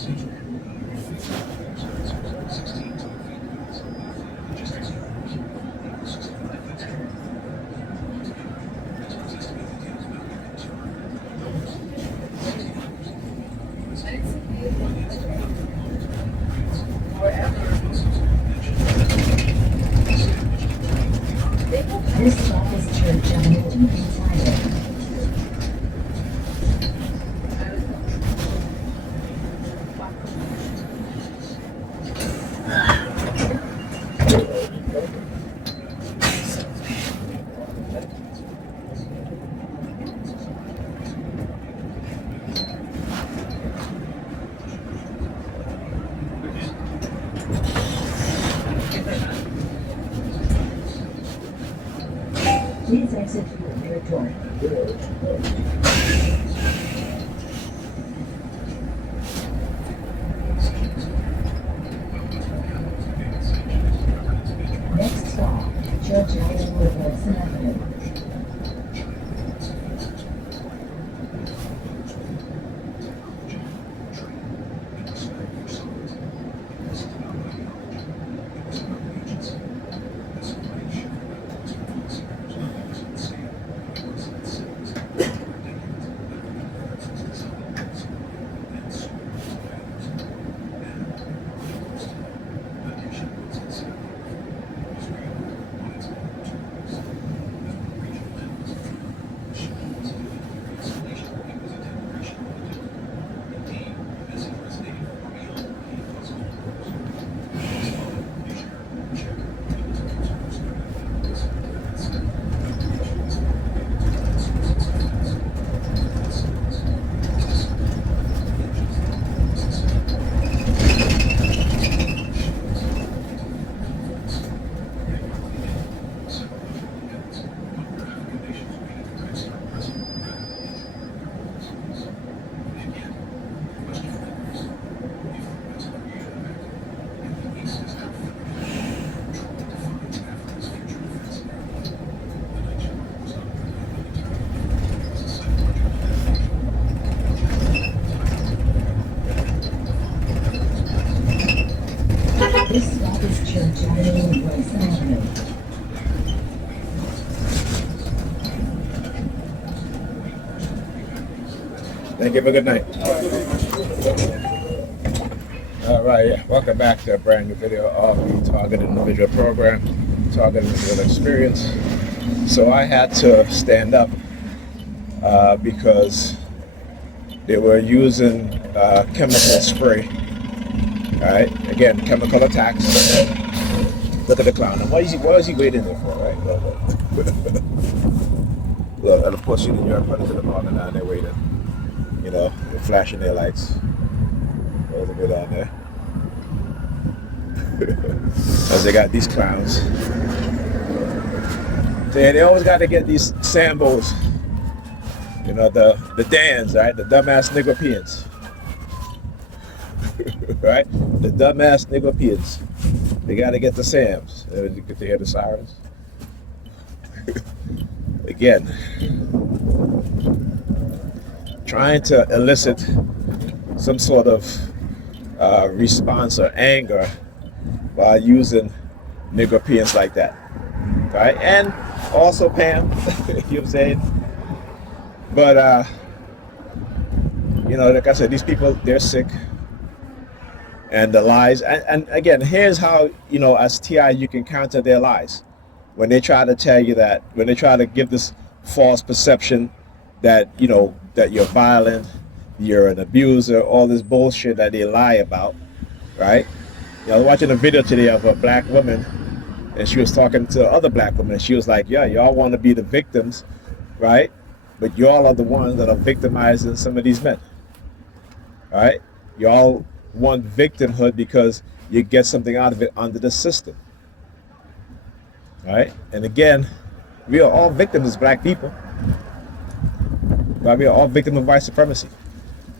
This stop is Church Avenue inside it. Please exit through your door. Next stop, Church Avenue with Wilson Avenue. This stop is Church Avenue with Wilson Avenue. Thank you. Have a good night. All right, yeah. Welcome back to a brand new video of the Target Individual Program, Target Individual Experience. So I had to stand up because they were using chemical spray. All right, again, chemical attacks. Look at the clown. What is he waiting there for, right? Look, and of course, you know, running to the corner down there waiting. You know, they're flashing their lights. There's a bit down there. As they got these clowns. So yeah, they always got to get these Sambos. You know, the Dans, right? The dumbass Nigerians. Right? The dumbass Nigerians. They got to get the Sams. You get to hear the sirens. Again, trying to elicit some sort of response or anger by using Nigerians like that. Right? And also Pam, you know what I'm saying? But, you know, like I said, these people, they're sick. And the lies, and again, here's how, you know, as TI, you can counter their lies. When they try to tell you that, when they try to give this false perception that, you know, that you're violent, you're an abuser, all this bullshit that they lie about, right? You know, I was watching a video today of a black woman, and she was talking to other black women, and she was like, yeah, y'all want to be the victims, right? But y'all are the ones that are victimizing some of these men, right? Y'all want victimhood because you get something out of it under the system, right? And again, we are all victims as black people, right? We are all victims of white supremacy.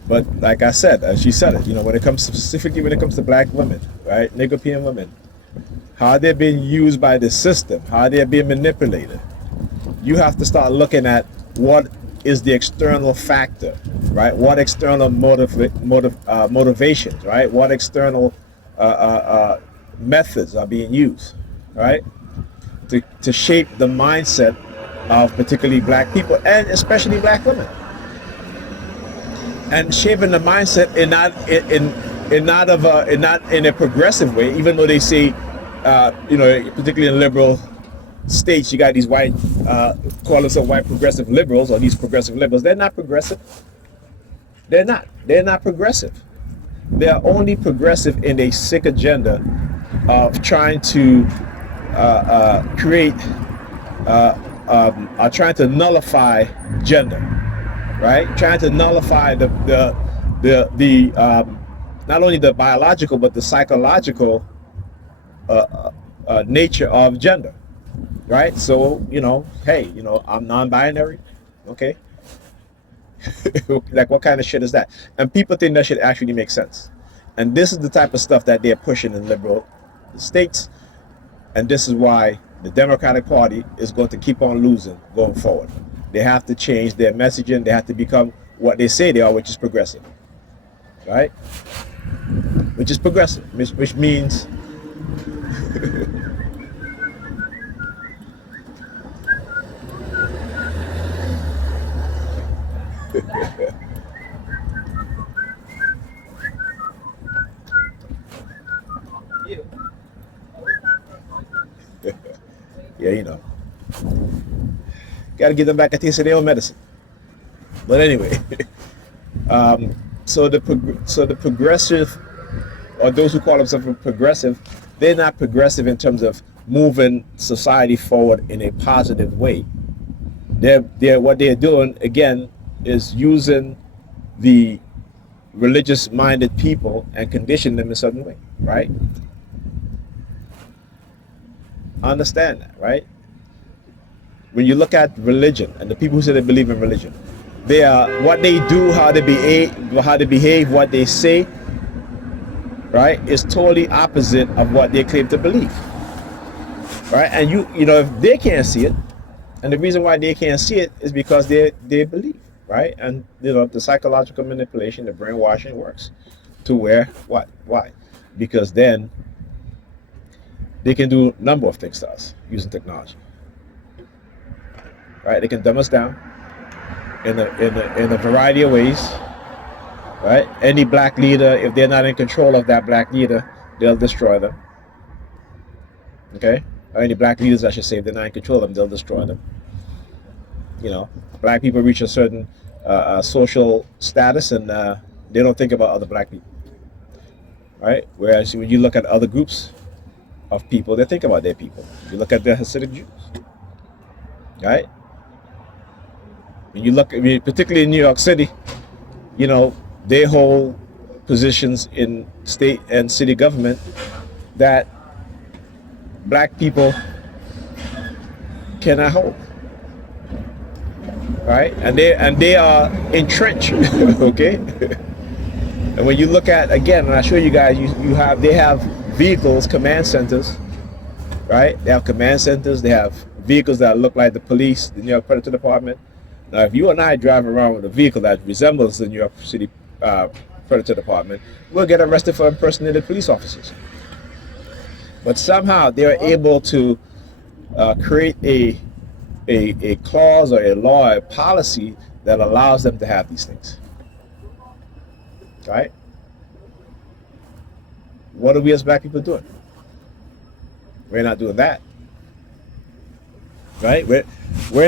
But like I said, as she said it, you know, when it comes to, specifically when it comes to black women, right, Nigerian women, how they're being used by the system, how they're being manipulated, you have to start looking at what is the external factor, right? What external motivations, right? What external methods are being used, right? To shape the mindset of particularly black people and especially black women, and shaping the mindset not in a progressive way, even though they say, particularly in liberal states, you got these white, call themselves white progressive liberals, or these progressive liberals. They're not progressive. They're not. They're not progressive. They are only progressive in a sick agenda of trying to create, are trying to nullify gender, right? Trying to nullify the not only the biological but the psychological nature of gender, right? So hey, I'm non-binary, okay. Like, what kind of shit is that? And people think that shit actually makes sense. And this is the type of stuff that they're pushing in liberal states. And this is why the Democratic Party is going to keep on losing going forward. They have to change their messaging. They have to become what they say they are, which is progressive, right? Which is progressive, which means yeah, got to give them back a taste of their own medicine. But anyway, so the progressive, or those who call themselves progressive, they're not progressive in terms of moving society forward in a positive way. They're what they're doing again is using the religious-minded people and condition them in a certain way, right? Understand that, right? When you look at religion and the people who say they believe in religion, they are what they do, how they behave, what they say, right, is totally opposite of what they claim to believe, right? And if they can't see it, and the reason why they can't see it is because they believe, right? And the psychological manipulation, the brainwashing works to where why? Because then they can do a number of things to us using technology, right? They can dumb us down in a variety of ways, right? Any black leader, if they're not in control of that black leader, they'll destroy them. Okay? Or any black leaders, I should say, if they're not in control of them, they'll destroy them. Black people reach a certain social status, and they don't think about other black people, right? Whereas when you look at other groups of people, they think about their people. You look at the Hasidic Jews, right? When you look, particularly in New York City, they hold positions in state and city government that black people cannot hold, right? And they are entrenched, okay. And when you look at, again, and I show you guys, they have vehicles, command centers, right? They have command centers. They have vehicles that look like the police, the New York Predator Department. Now, if you and I drive around with a vehicle that resembles the New York City Predator Department, we'll get arrested for impersonating police officers. But somehow they are able to create a clause or a law, a policy that allows them to have these things, right? What are we as black people doing? We're not doing that, right? We're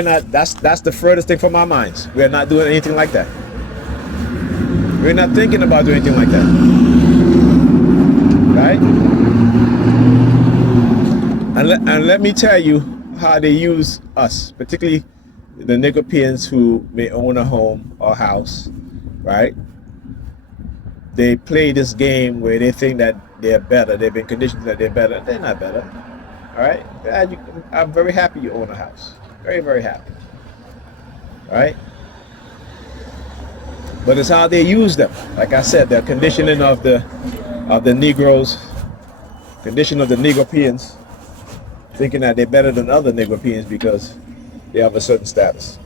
not. That's the furthest thing from our minds. We're not doing anything like that. We're not thinking about doing anything like that, right? And let me tell you how they use us, particularly the Negropeans who may own a home or house, right? They play this game where they think that they're better. They've been conditioned that they're better. They're not better. All right? I'm very happy you own a house. Very, very happy. All right? But it's how they use them. Like I said, the conditioning of the Negroes, condition of the Negropeans, thinking that they're better than other Negropeans because they have a certain status.